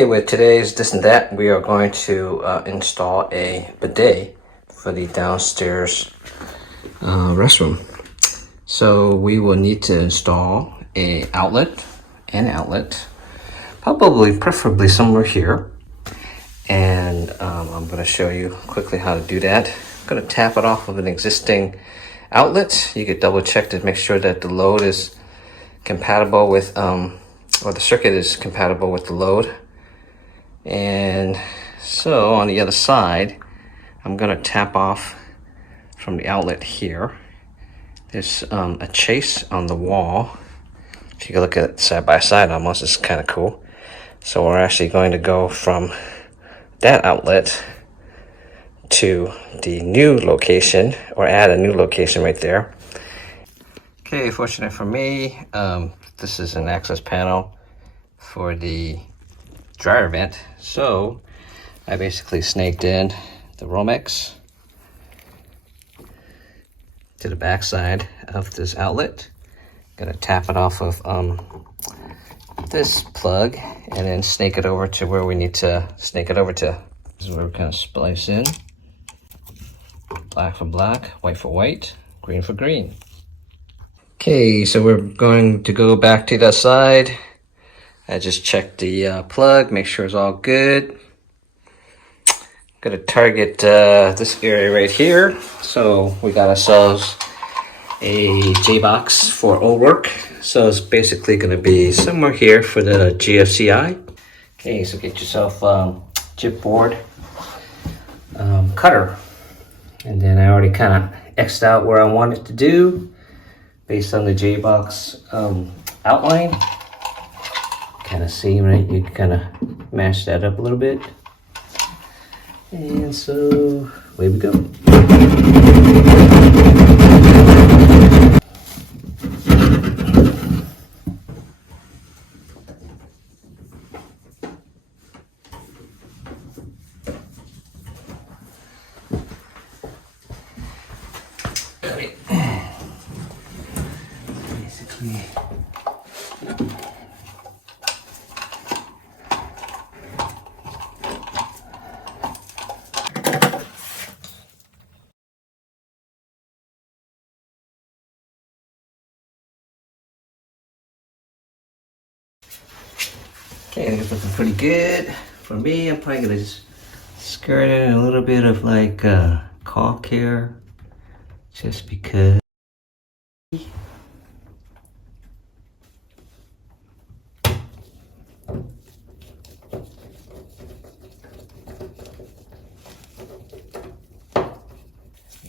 With today's This and That, we are going to install a bidet for the downstairs restroom. So we will need to install an outlet, preferably somewhere here. And I'm going to show you quickly how to do that. I'm going to tap it off of an existing outlet. You could double check to make sure that the load is compatible with, or the circuit is compatible with the load. And so on the other side, I'm going to tap off from the outlet here. There's a chase on the wall. If you can look at it side by side almost, it's kind of cool. So we're actually going to go from that outlet to the new location, or add a new location right there. Okay, fortunate for me, this is an access panel for the dryer vent. So I basically snaked in the Romex to the back side of this outlet. Gonna tap it off of this plug and then snake it over to where we need to snake it over to. This is where we kind of splice in. Black for black, white for white, green for green. Okay, so we're going to go back to that side. I just checked the plug, make sure it's all good. Gonna target this area right here. So we got ourselves a J-box for old work. So it's basically gonna be somewhere here for the GFCI. Okay, so get yourself chipboard cutter. And then I already kind of X'd out where I want it to do based on the J-box outline. Kind of see, right? You can kind of mash that up a little bit. And so, away we go. Basically, okay, it's looking pretty good. For me, I'm probably gonna just skirt in a little bit of like caulk here, just because. You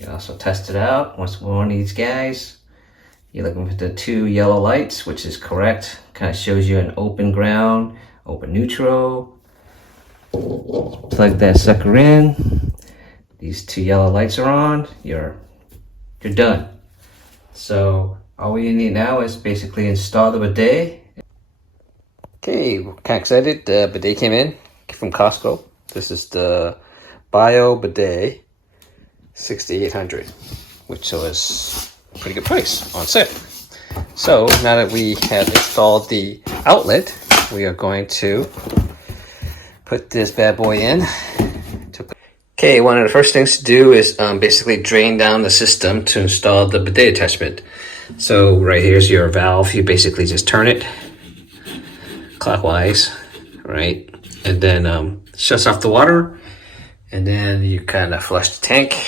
can also test it out. Once one of these guys, you're looking for the 2 yellow lights, which is correct. Kind of shows you an open ground, open neutral. Plug that sucker in. These 2 yellow lights are on. You're done. So all we need now is basically install the bidet. Okay, we're kind of excited. The bidet came in from Costco. This is the Bio Bidet 6,800, which was a pretty good price on sale. So now that we have installed the outlet, we are going to put this bad boy in. Okay, one of the first things to do is basically drain down the system to install the bidet attachment. So right here's your valve. You basically just turn it clockwise, right? And then shuts off the water. And then you kind of flush the tank. And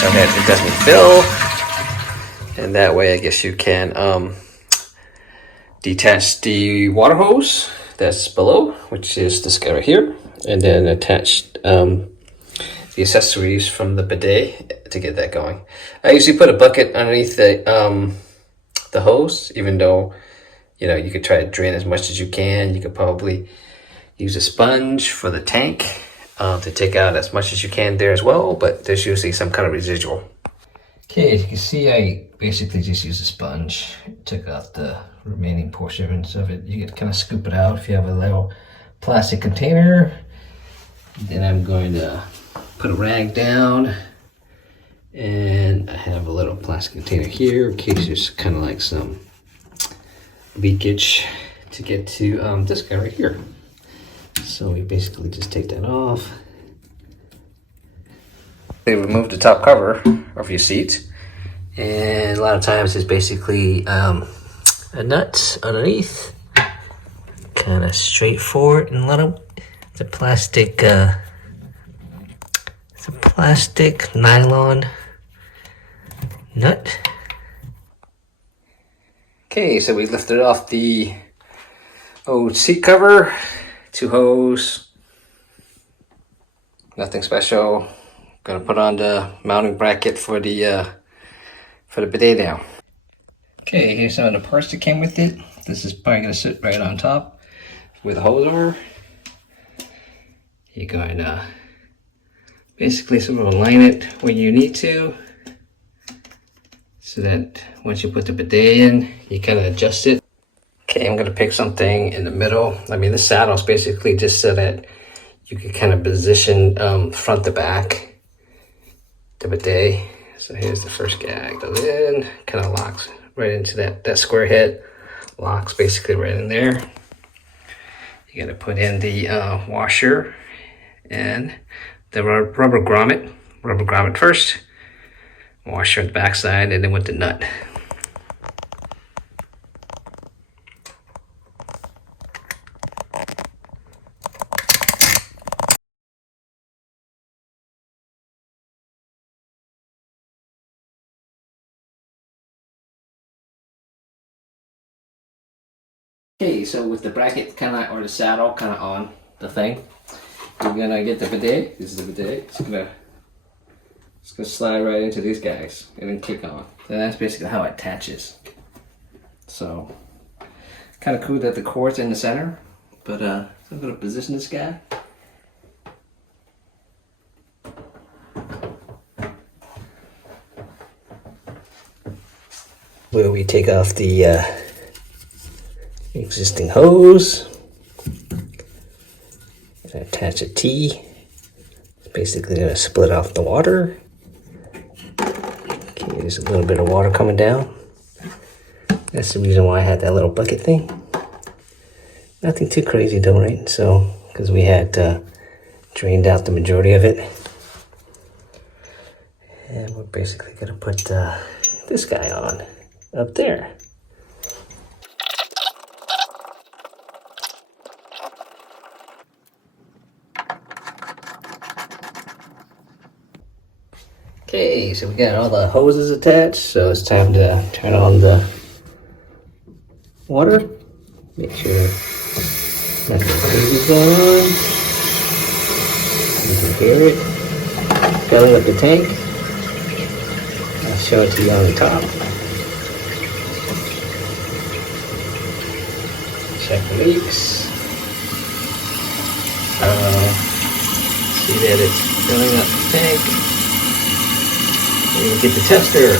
so that it doesn't fill. And that way I guess you can detach the water hose that's below, which is this guy right here. And then attach the accessories from the bidet to get that going. I usually put a bucket underneath the hose, even though you know, you could try to drain as much as you can. You could probably use a sponge for the tank to take out as much as you can there as well, but there's usually some kind of residual. Okay, as you can see, I basically just used a sponge, took out the remaining portions of it. You can kind of scoop it out if you have a little plastic container. Then I'm going to put a rag down, and I have a little plastic container here in case there's kind of like some leakage to get to this guy right here. So we basically just take that off. They remove the top cover of your seat, and a lot of times it's basically a nut underneath, kind of straightforward, and a lot of it's a plastic nylon nut. Okay, so we lifted off the old seat cover, 2 hose, nothing special. Gonna put on the mounting bracket for the bidet now. Okay, here's some of the parts that came with it. This is probably gonna sit right on top with a hose over. You're going to basically sort of align it when you need to, so that once you put the bidet in, you kind of adjust it. Okay, I'm gonna pick something in the middle. I mean, the saddle is basically just so that you can kind of position front to back the bidet. So here's the first gag, goes in, kind of locks right into that square head, locks basically right in there. You gotta put in the washer and the rubber grommet first, washer on the back side, and then with the nut. Okay, so with the bracket kind of, or the saddle kind of on the thing, you're gonna get the bidet. This is the bidet. It's gonna slide right into these guys and then kick on. And that's basically how it attaches. So, kind of cool that the cord's in the center, but so I'm gonna position this guy. Where we take off the existing hose and attach a T. It's basically going to split off the water. Okay, there's a little bit of water coming down. That's the reason why I had that little bucket thing. Nothing too crazy though, right? So, because we had drained out the majority of it. And we're basically going to put this guy on up there. Okay, so we got all the hoses attached, so it's time to turn on the water. Make sure nothing crazy's going on. You can hear it filling up the tank. I'll show it to you on the top. Check the leaks. See that it's filling up the tank. And get the tester.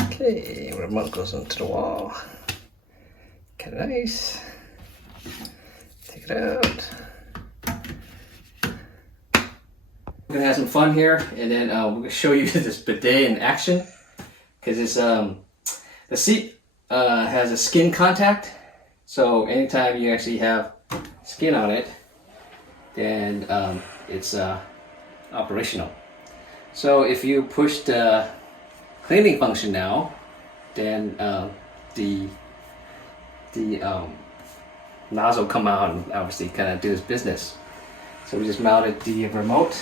Okay, remote goes onto the wall. Kind of nice. Take it out. We're gonna have some fun here, and then we're gonna show you this bidet in action, because it's the seat has a skin contact. So anytime you actually have skin on it, then it's operational. So if you push the cleaning function now, then the nozzle come out and obviously kind of do its business. So we just mounted the remote.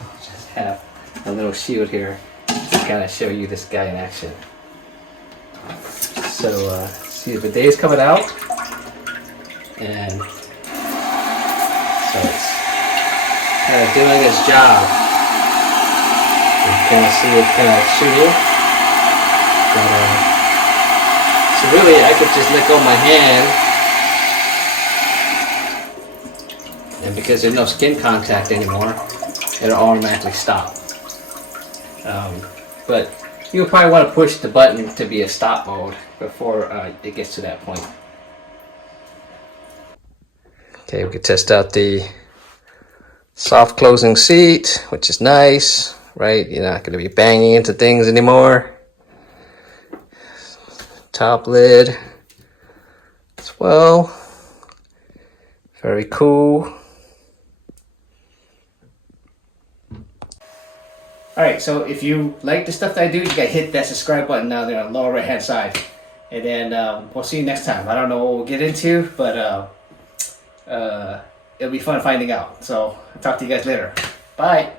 I'll just have a little shield here to kind of show you this guy in action. So see the bidet is coming out, and so it's kind of doing its job. You kind of see it kind of shooting. But, so really, I could just let go of my hand, and because there's no skin contact anymore, it'll automatically stop. But you'll probably want to push the button to be a stop mode before it gets to that point. Okay, we can test out the Soft closing seat, which is nice, right? You're not going to be banging into things anymore. Top lid as well. Very cool. Alright, so if you like the stuff that I do, you gotta hit that subscribe button down there on the lower right hand side. And then we'll see you next time. I don't know what we'll get into, but it'll be fun finding out. So I'll talk to you guys later. Bye.